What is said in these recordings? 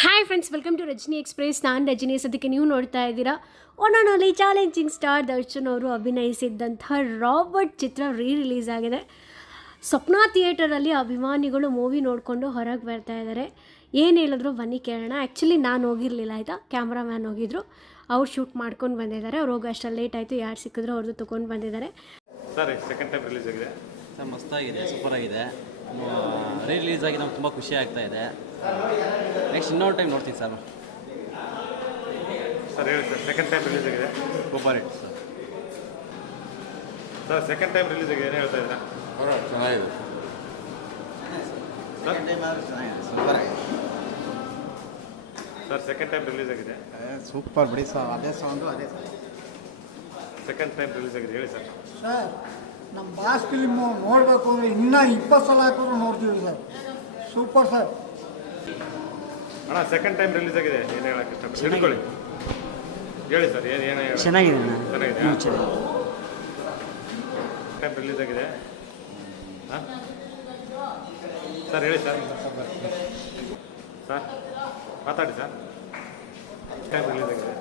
Hi friends welcome to Rajini express ನಾನು ರಜನಿ. ಸದ್ಯಕ್ಕೆ ನೀವು ನೋಡ್ತಾ ಇದ್ದೀರಾ ಒನ್ನೊನ್ನಲ್ಲಿ ಚಾಲೆಂಜಿಂಗ್ ಸ್ಟಾರ್ ದರ್ಶನ್ ಅವರು ಅಭಿನಯಿಸಿದ್ದಂಥ ರಾಬರ್ಟ್ ಚಿತ್ರ ರೀ ರಿಲೀಸ್ ಆಗಿದೆ. ಸ್ವಪ್ನ ಥಿಯೇಟರಲ್ಲಿ ಅಭಿಮಾನಿಗಳು ಮೂವಿ ನೋಡಿಕೊಂಡು ಹೊರಗೆ ಬರ್ತಾ ಇದ್ದಾರೆ. ಏನು ಹೇಳಿದ್ರು ಬನ್ನಿ ಕೇಳೋಣ. ಆ್ಯಕ್ಚುಲಿ ನಾನು ಹೋಗಿರಲಿಲ್ಲ ಆಯಿತಾ? ಕ್ಯಾಮ್ರಾಮ್ಯಾನ್ ಹೋಗಿದ್ರು. ಅವ್ರು ಶೂಟ್ ಮಾಡ್ಕೊಂಡು ಬಂದಿದ್ದಾರೆ. ಅವ್ರು ಹೋಗಿ ಅಷ್ಟಲ್ಲಿ ಲೇಟ್ ಆಯಿತು. ಯಾರು ಸಿಕ್ಕಿದ್ರು ಅವ್ರದ್ದು ತೊಗೊಂಡು ಬಂದಿದ್ದಾರೆ. ಸರ್ ಸೆಕೆಂಡ್ ಟೈಮ್ ರಿಲೀಸ್ ಆಗಿದೆ. ಸರ್ ಮಸ್ತಾಗಿದೆ ಸೂಪರ್ ಆಗಿದೆ. ರೀ ರಿಲೀಸ್ ಆಗಿ ನಮ್ಗೆ ತುಂಬ ಖುಷಿ ಆಗ್ತಾ ಇದೆ. ನೆಕ್ಸ್ಟ್ ಇನ್ನೊಂದು ಟೈಮ್ ನೋಡ್ತೀನಿ ಸರ್ ಸರ್ ಹೇಳಿ ಸರ್ ಸೆಕೆಂಡ್ ಟೈಮ್ ರಿಲೀಸ್ ಆಗಿದೆ. Super hit sir sir second time release ಆಗಿದೆ ಏನು ಹೇಳ್ತಾ ಇದ್ದೀರಾ? ಚೆನ್ನಾಗಿದೆ. Sir sir second time release ಆಗಿದೆ. ಸೂಪರ್ ಬಿಡಿ ಸರ್ ಅದೇ ಸೌಂಡು ಅದೇ ಸೆಕೆಂಡ್ ಟೈಮ್ ರಿಲೀಸ್ ಆಗಿದೆ ಹೇಳಿ ಸರ್ ಸರ್ ನಮ್ಮ ಬಾಸ್ ಫಿಲ್ಮು ನೋಡಬೇಕು ಅಂದರೆ ಇನ್ನೂ ಇಪ್ಪತ್ತು ಸಲ ಹಾಕಿದ್ರು ನೋಡ್ತೀವಿ ಸರ್. Super sir. ಅಣ್ಣ ಸೆಕೆಂಡ್ ಟೈಮ್ ರಿಲೀಸ್ ಆಗಿದೆ. ಏನು ಹೇಳಕ್ಕೆ ಇಷ್ಟಪಡ್ತೀನಿ ಹಿಡ್ಕೊಳ್ಳಿ ಹೇಳಿ ಸರ್ ಏನು ಏನು ಹೇಳಿ ಚೆನ್ನಾಗಿದೆ ಚೆನ್ನಾಗಿದೆ? ಟೈಮ್ ರಿಲೀಸ್ ಆಗಿದೆ. ಹಾಂ? ಸರ್ ಹೇಳಿ ಸರ್. ಸರ್ ಮಾತಾಡಿ ಸರ್. ಟೈಮ್ ರಿಲೀಸ್ ಆಗಿದೆ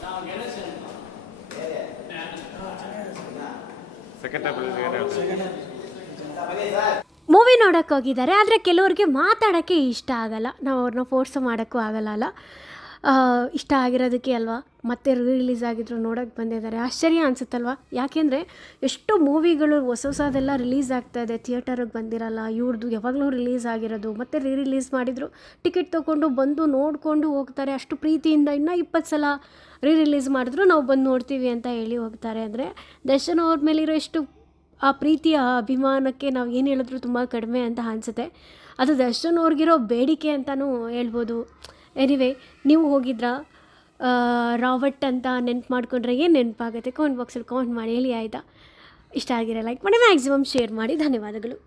ಸೆಕೆಂಡ್ ಟೈಮ್ ರಿಲೀಸ್ ಆಗಿದೆ ಏನು ಹೇಳ್ತಾರೆ ಮೂವಿ ನೋಡಕ್ಕೆ ಹೋಗಿದ್ದಾರೆ ಆದರೆ ಕೆಲವ್ರಿಗೆ ಮಾತಾಡೋಕ್ಕೆ ಇಷ್ಟ ಆಗಲ್ಲ. ನಾವು ಅವ್ರನ್ನ ಫೋರ್ಸ್ ಮಾಡೋಕ್ಕೂ ಆಗಲ್ಲ ಅಲ್ಲ. ಇಷ್ಟ ಆಗಿರೋದಕ್ಕೆ ಅಲ್ವಾ? ಮತ್ತೆ ರಿಲೀಸ್ ಆಗಿದ್ರು ನೋಡೋಕ್ಕೆ ಬಂದಿದ್ದಾರೆ. ಆಶ್ಚರ್ಯ ಅನಿಸುತ್ತಲ್ವ? ಯಾಕೆಂದರೆ ಎಷ್ಟು ಮೂವಿಗಳು ಹೊಸ ಹೊಸದೆಲ್ಲ ರಿಲೀಸ್ ಆಗ್ತಾ ಇದೆ. ಥಿಯೇಟರಿಗೆ ಬಂದಿರಲ್ಲ ಇವ್ರದ್ದು ಯಾವಾಗಲೂ ರಿಲೀಸ್ ಆಗಿರೋದು. ಮತ್ತೆ ರೀ ರಿಲೀಸ್ ಮಾಡಿದರು ಟಿಕೆಟ್ ತೊಗೊಂಡು ಬಂದು ನೋಡಿಕೊಂಡು ಹೋಗ್ತಾರೆ. ಅಷ್ಟು ಪ್ರೀತಿಯಿಂದ ಇನ್ನೂ ಇಪ್ಪತ್ತು ಸಲ ರೀ ರಿಲೀಸ್ ಮಾಡಿದ್ರು, ನಾವು ಬಂದು ನೋಡ್ತೀವಿ ಅಂತ ಹೇಳಿ ಹೋಗ್ತಾರೆ. ಅಂದರೆ ದರ್ಶನ್ ಅವ್ರ ಮೇಲಿರೋ ಎಷ್ಟು ಆ ಪ್ರೀತಿಯ ಅಭಿಮಾನಕ್ಕೆ ನಾವು ಏನು ಹೇಳಿದ್ರು ತುಂಬ ಕಡಿಮೆ ಅಂತ ಅನಿಸುತ್ತೆ. ಅದು ದರ್ಶನ್ ಅವ್ರಿಗಿರೋ ಬೇಡಿಕೆ ಅಂತಲೂ ಹೇಳ್ಬೋದು. ಎನಿವೆ ನೀವು ಹೋಗಿದ್ರಾ? ರಾಬರ್ಟ್ ಅಂತ ನೆನ್ಪು ಮಾಡ್ಕೊಂಡ್ರೆ ಏನು ನೆನಪಾಗುತ್ತೆ? ಕಾಮೆಂಟ್ ಬಾಕ್ಸಲ್ಲಿ ಕಾಮೆಂಟ್ ಮಾಡಿ, ಹೇಳಿ ಆಯಿತಾ? ಇಷ್ಟ ಆಗಿರೋ ಲೈಕ್ ಮಾಡಿ ಮ್ಯಾಕ್ಸಿಮಮ್ ಶೇರ್ ಮಾಡಿ. ಧನ್ಯವಾದಗಳು.